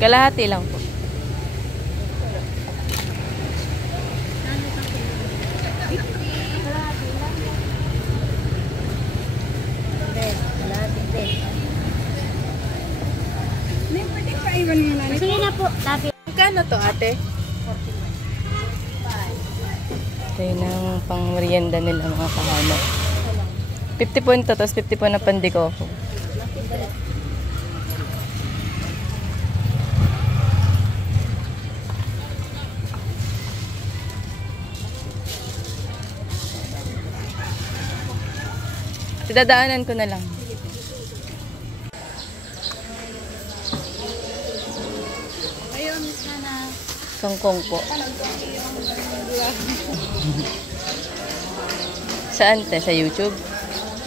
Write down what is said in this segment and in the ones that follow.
Kalahati lang po. Sige na po, tapi. Magkano to, ate? Ito yun ang pang merienda nila mga kahama. 50 po ito, tapos 50 po na pandikoko. Dadaanan ko na lang. Ayun, sana. Kangkong po. Saan te? Sa YouTube?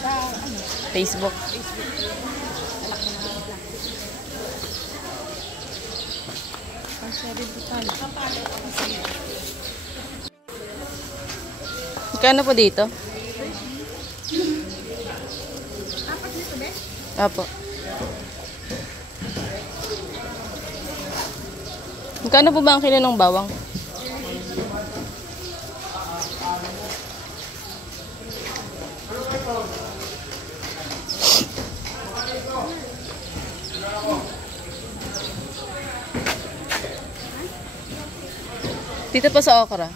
Sa ano? Facebook? Magkano po dito? Apat nito, be? Apo. Magkano po ba ang kilo ng bawang? Dito pa sa okra.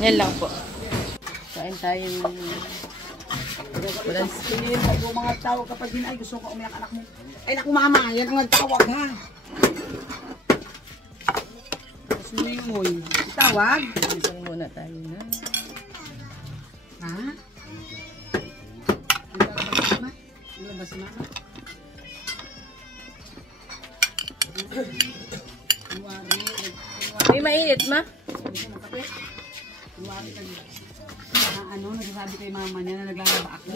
Yan lang po. Kain tayo. Walang skin. Yung mga tawag kapag din ay gusto ko umiyak anak mo. Ay naku mama, yan ang nagtawag ha. Gusto mo yung tawag? Isang muna tayo na. Ha? Ilabas si mama. May mainit, ma? Ano, nagsasabi kay mama niya na naglalaba ako.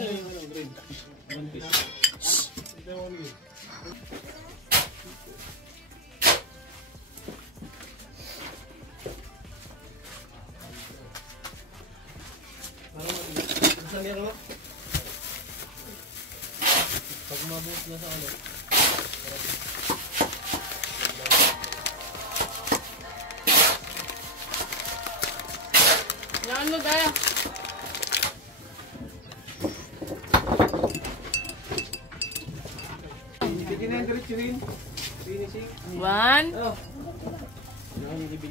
Pag mabuot na sa ano. Yan mo tayo. One.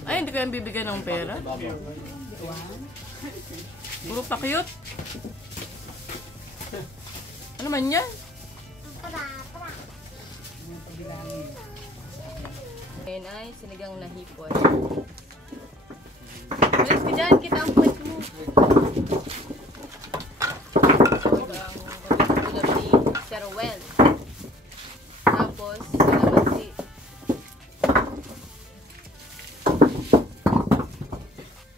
Ay, hindi ko yung bibigyan ng pera. Puro pa cute. Ano man yan? Ngayon ay sinigang na hipon. Malis ka dyan, kita ang point mo. Ulam ni Serwell. Tapos, kalamansi.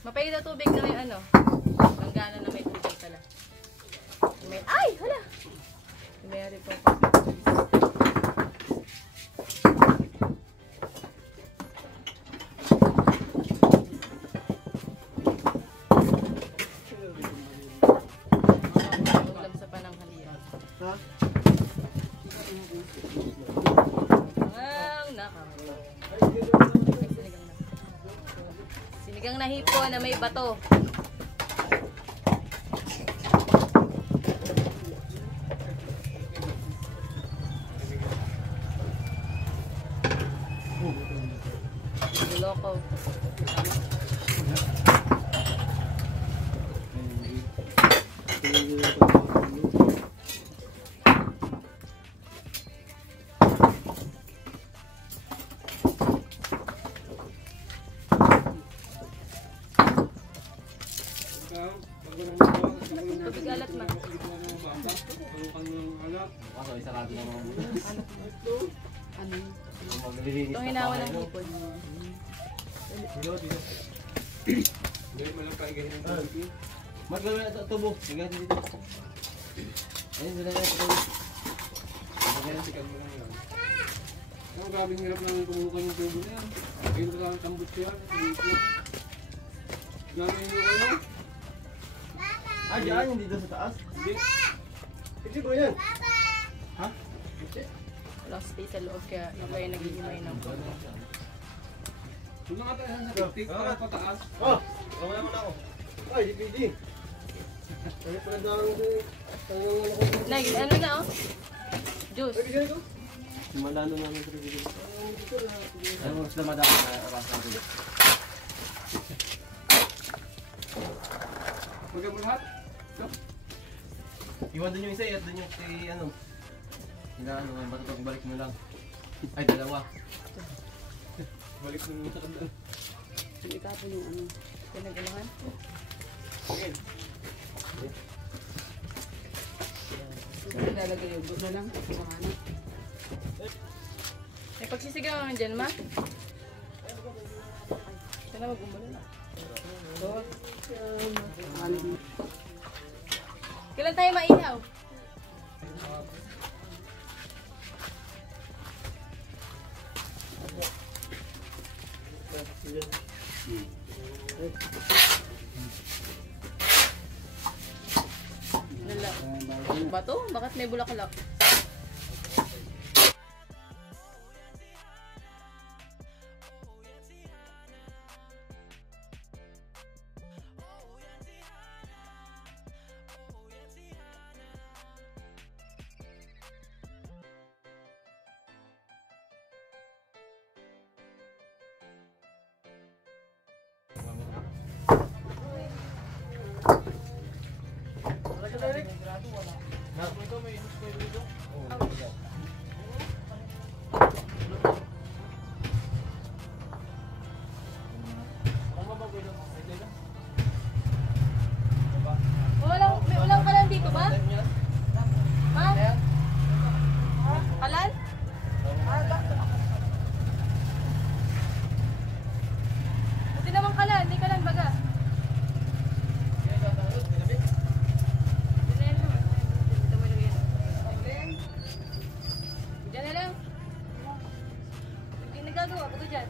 Mapay na tubig na may ano. Langgana na may tubig pala. May, ay! Hala! Mayroon po pa. Ulam sa pananghalian. Ha? Ang nakakatawa. Sinigang na hipo na may bato. Loko. Tubig alat ma. Itong hinawa ng hipon. Magkano na ito tubo? Hingga dito. Ayun, dala na ito. Ang grabing hirap lang kumuha yung tubo na yan. Ayun ko lang tambot ko yan. Namin yung ano? Ah, dyan, hindi doon sa taas? Hindi. Hindi ba yan? Ha? Walang space sa loob kaya ikaw ay nag-iimay ng konti. Doon na nga tayo sa tiktik para pataas. Oh! Kamaya mo na ako. Ay, DPD. Kaya pala darong ko. Nay, ano na oh? Juice. Ay, bigyan ito. Malalo namin ito dito. Ano mo sila madami na oras natin? Magyan mo lahat. Ito. Iwan doon yung isa at doon yung kay ano. Sila ano, bato balik mo lang. Ay, dalawa. Balik mo yung nakadaan. Ikapon yung ano. Pinag-ilahan? Okay. Saan lalagay yung gusto lang? Sa ano? May pagsisigaw naman dyan, ma? Ito na mag-umulan. Kailan tayo maihaw? Lala. Bato? Bakit may bulaklak? May ulang kalan dito ba? Ha? Kalan? Buti naman kalan, hindi kalan baga. Diyan na lang. Hindi nagagawa, bago dyan.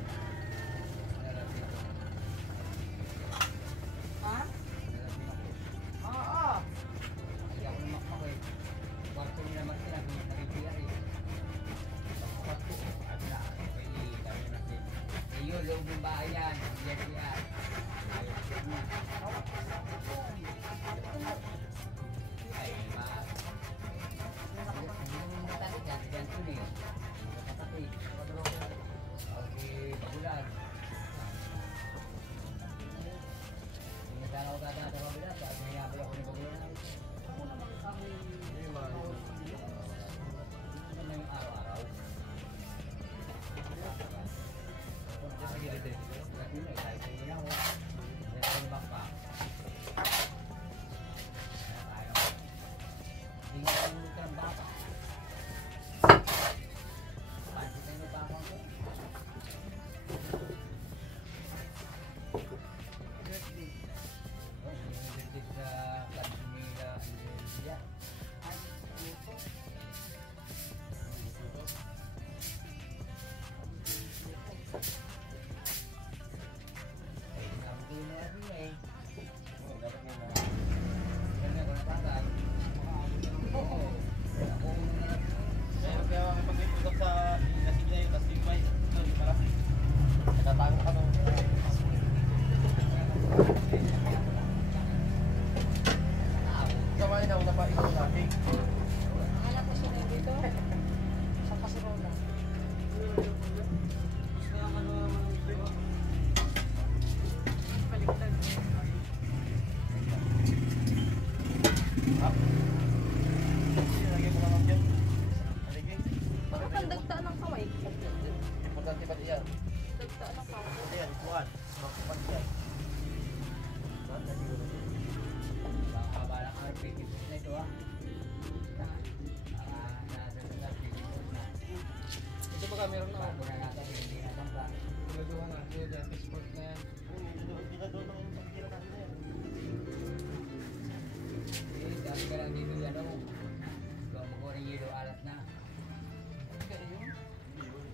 Bakit ang dagta ng kaway? Importante ba diyan? Dagta ng kaway. Ayan, kuhan. Makupan siya. Ito ba ka meron na? Graduhan na. Yung dentist sport na yan.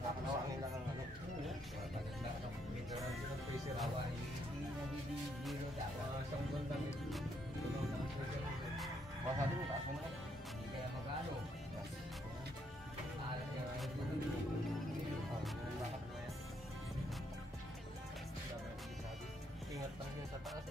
Nakakawangin lang ang ano. Isang buwan kami. Masabi mo, taas mo na. Ingat lang yun sa taas.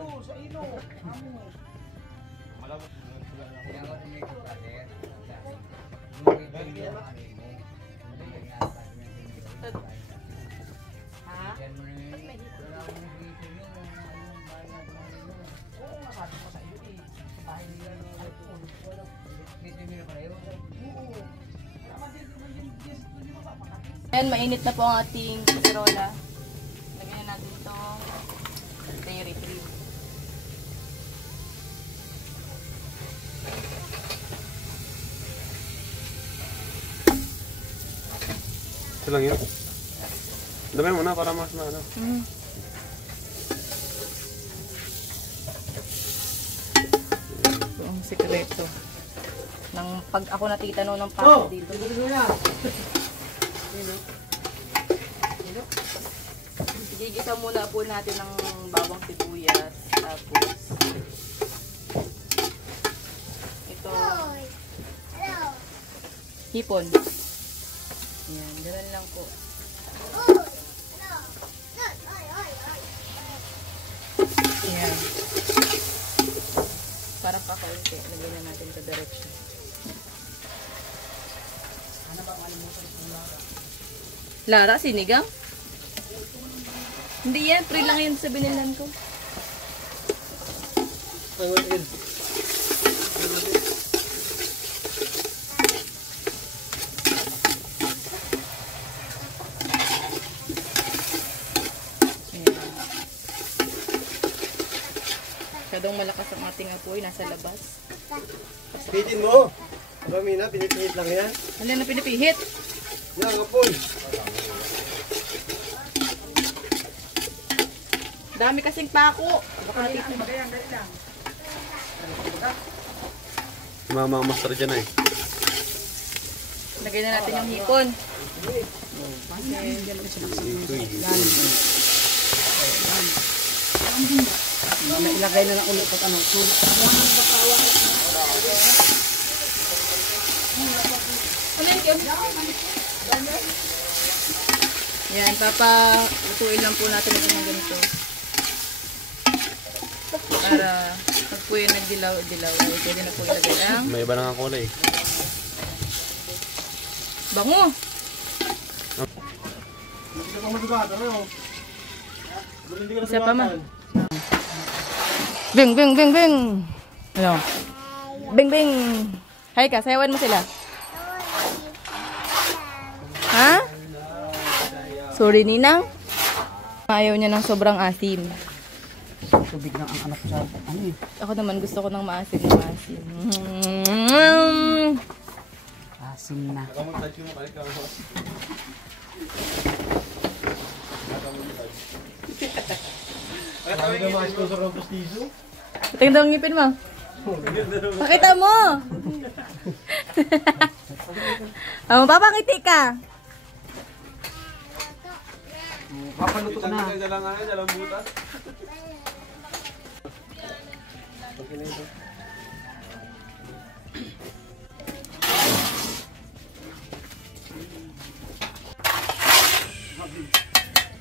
Ito, sa ino. Amo. Malawak. Ha? Oo, nasabi ko sa iyo eh. Bahay nila ng iPhone. Oo. Naman din, yes, hindi mo papakatin. Ayan, mainit na po ang ating kaserola. Lagyan na natin itong dairy cream. Ito lang yun. Dami mo na para mas ano. Ito ang sikreto. Nang pag ako natitanaw ng pako dito. Gigisa muna po natin ng bawang sibuyas. Tapos ito hipon. Yan, ganun lang po. Yan. Para pa kaunti. Lagyan na natin sa direction. Lara, sinigang? Hindi yan, free lang yun sa binilan ko. Masyadong malakas ang ating apoy, nasa labas. Pihitin mo. Ramina, pinipihit lang yan. Ano na pinipihit? Yan, kapoy. Dami kasing pako. Baka natin. Mama ang master dyan eh. Lagyan na natin yung hipon. Ilagay na lang ulit pag ano. Yan, papalutuin lang po natin ito ng ganito. Para pag po yung nagdilaw-dilaw, ay pwede na po ilagay ang May iba na nga kulay. bango. Hindi ka pa masugatan, ano? Hindi ka na Isa pa man. sugatan. Bing, bing, bing, bing. Ano? Bing, bing. Hay ka, sayawan mo sila. Ha? Sorry, Ninang. Ayaw niya ng sobrang asim. Tubig lang ang anak ko sa ano eh. Ako naman gusto ko ng maasim na maasim. Asim na. Kaya ka mga sponsor ng Prestigio? Tingnan daw ang ngipin mo. Pakita mo. Papakiti ka. Papaluto ka na. Dalang butas.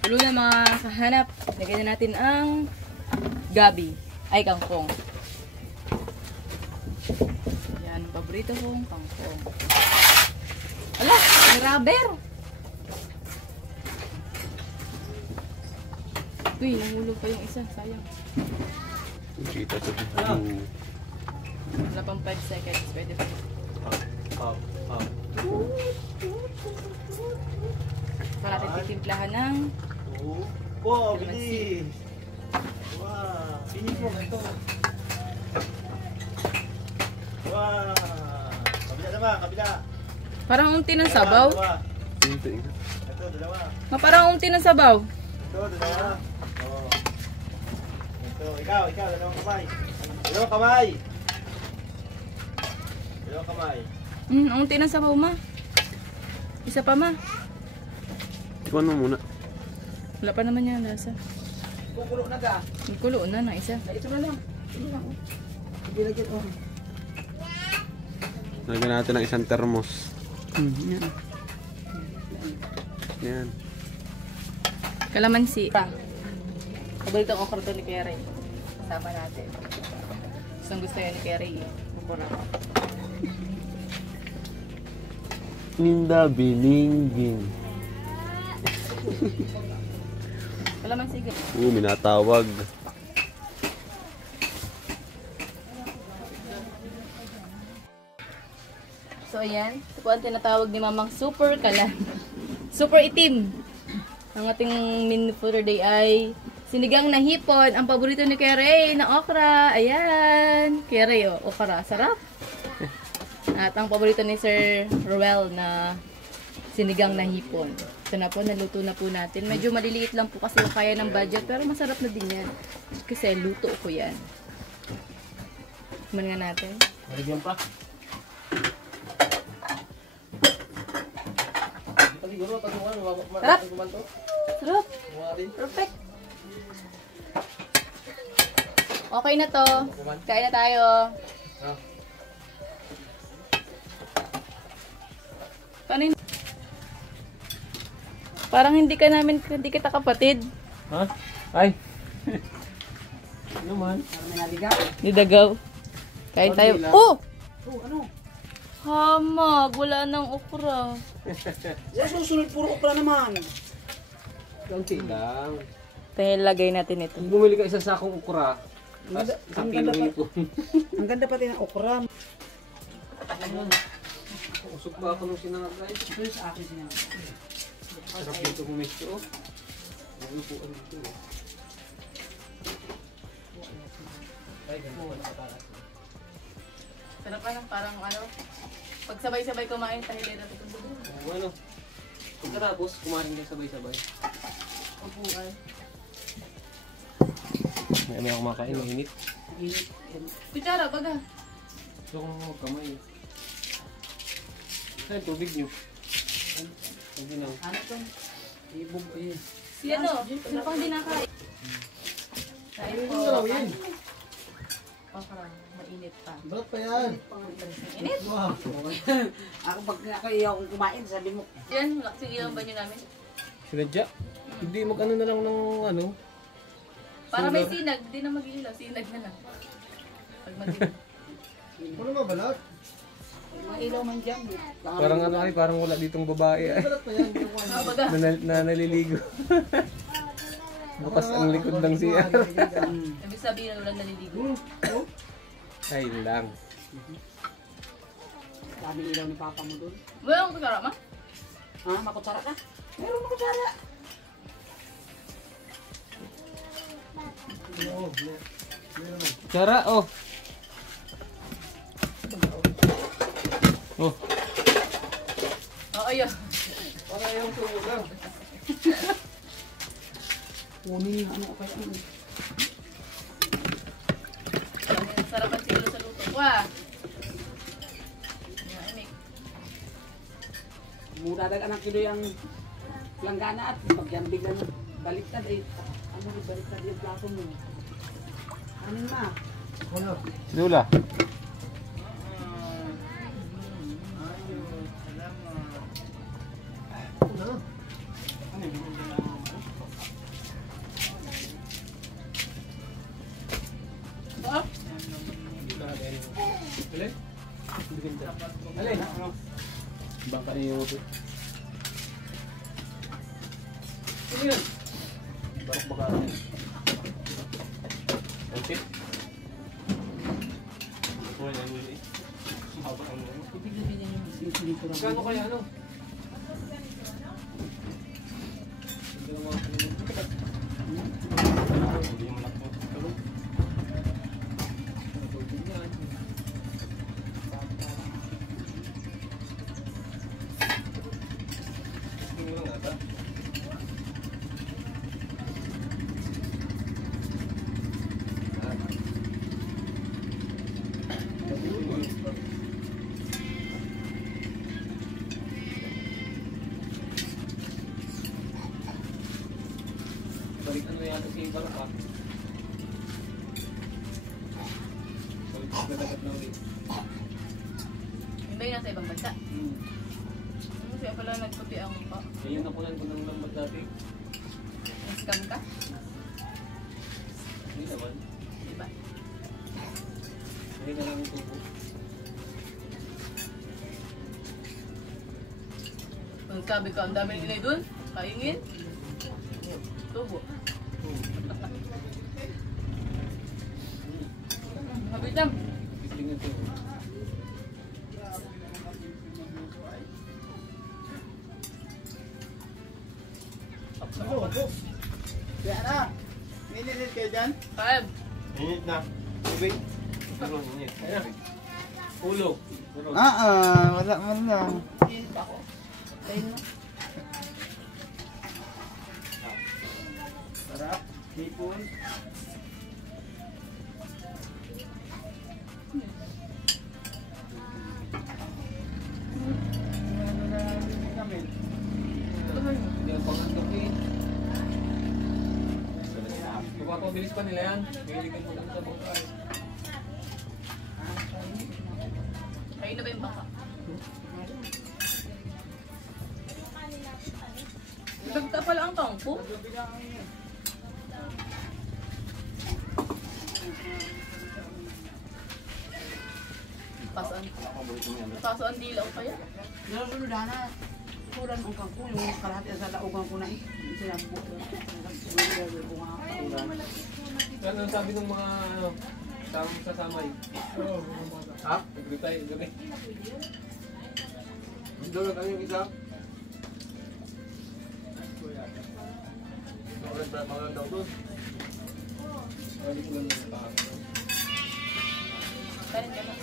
Tulo na mga kahanap. Lagyan na natin ang gabi. Ay, kangkong. Yan, paborito kong kangkong. Ala, may rubber. Uy, nahulog pa yung isa. Sayang. Kita sa Wala pang 5 seconds. Pwede pa. Para natin titimplahan ng Po, bilis! Wow! Bilis mo, ganito. Wow! Kabila naman, kabila. parang unti ng sabaw. Dalawa. Ito, dalawa. Parang unti ng sabaw. Ito, dalawa. Oh. Ito, ikaw, dalawang kamay. Dalawang kamay. Dalawang kamay. Unti ng sabaw, ma. Isa pa, ma. Ikaw ano muna. Wala pa naman yan lasa. Kukulo na ga. Nagkulo na ng isa. Ay, ito na lang. Ito lang. Oh. Sige, lagyan. Oh. Lagyan natin ng isang termos. Yan. Yan. Kalamansi. Paborito ang okra to ni Kuya Ray. Kasama natin. Gustong gusto yan ni Kuya Ray. Okra. Ninda biningging. Kalamansi. Minatawag. So ayan, ito po ang tinatawag ni Mamang Super Kalan. Super itim. Ang ating menu for today ay sinigang na hipon. Ang paborito ni Kuya Ray na okra. Ayan. Kuya Ray, oh, okra. Sarap. At ang paborito ni Sir Ruel na sinigang na hipon. Ito na po, naluto na po natin. Medyo maliliit lang po kasi yung kaya ng budget. Pero masarap na din yan. Kasi luto ko yan. Kuman nga natin. Maligyan pa. Siguro, pag-uwan, Sarap! to. Sarap! Umari. Perfect! Okay na to. Kain na tayo. Ah. Paano yun? Parang hindi kita kapatid. Ha? Ay! Ano man? Para may naligaw. Didagaw. Kain tayo. Konti lang. Oh! Oh, ano? Hamag! Wala nang okra. Yan susunod, puro okra naman. Konti lang. Dahil lagay natin ito. Kung bumili ka isang sakong ukra, Ang ganda pa. Ang ganda pati ng okra. usok ba ako nung sinangagay? Ito yung sa akin niya. Sarap dito kumisto. Oh. Malupuan dito. Sarap pa parang ano. Pag sabay-sabay kumain tayo dito. Ano? Pagkatapos, kumain ka sabay-sabay. Upuan. May ako makain, mainit. Init. Kutsara, baga. Gusto kong magkamay. Ay, tubig nyo. Hindi na. Ano to? Ibog eh. Si ano? Sino pang dinakain? Tayo po. Okra. Mainit pa. Ba't pa yan? Init? Wow! Ako pag ako iyaw kung kumain, sabi mo, Yan, laksing ilang banyo namin. Sinadya? Hindi mag-ano na lang ng ano. Para may sinag, di na mag-ilaw. Sinag na lang. Pag mag-ilaw. Ano mabalat? mga ilaw man dyan. Parang ano ay, parang wala ditong babae ay. Balat pa yan. Ah, baga. Na naliligo. Bukas ang likod ng siya. Ibig sabihin na walang naliligo. Ay lang. Dami ilaw ni papa mo doon. Wala akong kutsara, ma? Ha? Makutsara ka? Meron makutsara. Cara, oh. Oh. Oo, yun. Para yung tubo lang. Kunin yung ano ko kaya. Sarap ang siguro sa luto ko, ah. Yan, ay, Mura dagang ang kilo yung langgana at pagyan biglang baliktad eh. Ano yung baliktad yung plato mo? Ano na? Ano? Dula. Ano? Ah, Alin? Alin? Baka yung... Ano yun? Barok baka yan. Okay. Wala na yun eh. Haba ang ano. Ibig sabihin niya yung dito lang. Kano kaya ano? ano yata si Ibarra pa. So, nadagat na ulit. Yun ba yung nasa ibang bansa? Ano siya pala nagputi ang mukha? Yan ang kunan ko ng lambat dati. Scam ka? Hindi naman. Diba? Hindi na lang yung tubo. Kung sabi ko, ang dami nilay dun, kaingin. Tubo. Habit lang. Tingnan ito. Kaya na. Nililit kayo dyan? Five. Init na. Tubig. Init. Ayun. Ulo. Wala man lang. Init ako. Kain mo. Sarap. Hipon. Hindi ang pangandok eh. Mapapabilis pa nila yan. Hiligan mo lang sa bangkay. Kain na ba yung baka? Dagta pala ang kangko. Paso ang dilaw kaya? Nasunod na. Kuran ang kangko. Yung kalahati sa laugang ko na eh. Sinabi ko. Ano ang sabi ng mga sasamay? Ha? Nag-retire gabi. Dito na tayo yung isa. Mga daw doon. Balik ko lang ng taas. Kain ka na.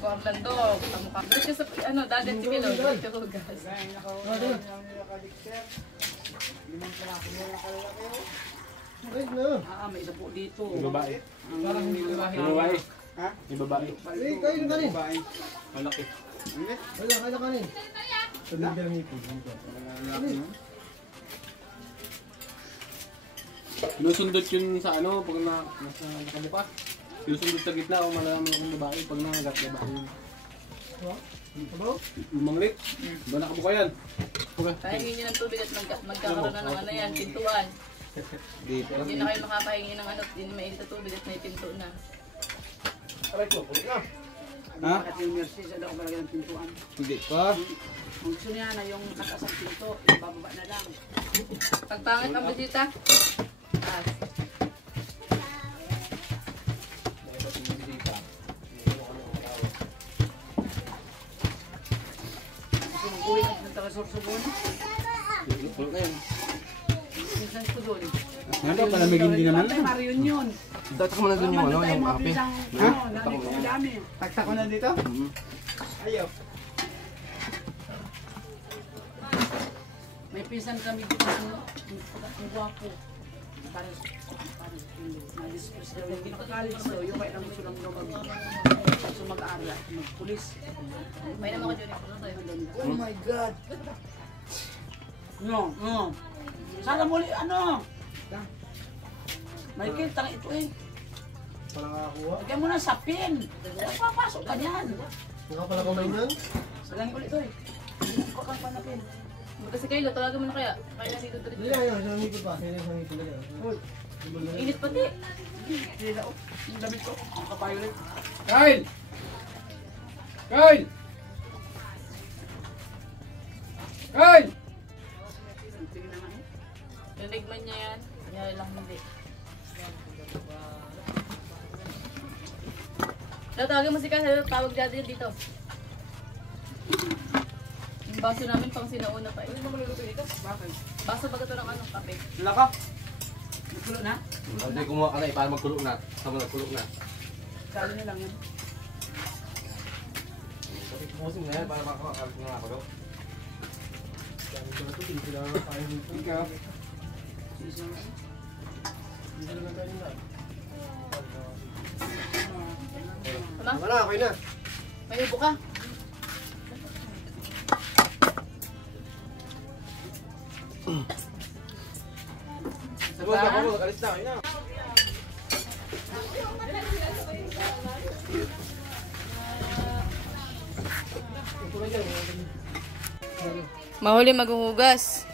Orlando, kamukha. Dito sa ano, dagat si Kilo. Dito ko gas. May isa po dito. Yung babae. Parang hindi babae. Yung babae. Ha? Yung babae. Kayo na kanin. Malaki. Wala kanin. Sinusundot yun sa ano, pag nasa nakabuka. Sinusundot sa gitna o malaman kung babae pag nangagat babae yun. Lumanglit. Ba nakabuka yan? Pahingi niyo ng tubig at magkakaroon na ng ano yan, pintuan. Hindi na kayo makapahingi ng ano, hindi mainit na tubig at may pinto na. Aray ko, ulit na. Ha? At yung mercy sa daw palagay ng pintuan. Hindi pa. Kung gusto niya na yung kataas ang pinto, ibababa na lang. Pag pangit ang bisita, taas. Kung kulit ng taga-sursubon, Kulot na yan. minsan ko doon. Ano, palamigin din naman Pantay Marion yun. Tatak mo na doon yung ano, yung kape. Ha? Dami. Taktak ko na dito? Ayaw. May pinsan kami dito ang gwapo. Pares hindi. Na-discuss daw yung pinaka-college daw. Yung kaya lang gusto lang daw gusto mag-aaral, mag-pulis. May naman ko dyan yung puno tayo. Oh my God! No, no. Sana muli, ano? Michael, tanga ito eh. Parang nakakuha. Lagyan mo ng sapin. Papasok ka niyan. Nga pala kamay niyan. Salang ulit ito eh. Hindi ko kang panapin. Kasi kayo, tawagan mo na kaya. Kaya na dito Hindi, dito. ayaw. Sa ngipin pa. Kaya sa ngipin na. Init pati. Hindi na, yung damit ko. Ang kapayo ulit. Kyle! Kyle! Kyle! Tingnan na nga eh. Naligman niya yan. Kanya lang hindi. Tawagin mo si Kasi, tawag dyan dito. Yung baso namin pang sinauna pa. Hindi mo maluluto dito? Bakit? Baso ba ito ng ano, kape? Laka. Nagkulo na? Hindi, kumuha ka na eh. Para magkulong na. Sama nagkulong na. Kali niya lang yan. Kasi pumusing na yan para makakalit nga ako daw. Dami ko na ito. Hindi sila nakakain dito. Ikaw? Hindi sila nakain na. Tama? Wala, okay na. May ubo ka. Pagod na, pagod. Alis na, ayun na. Mahuli maghuhugas.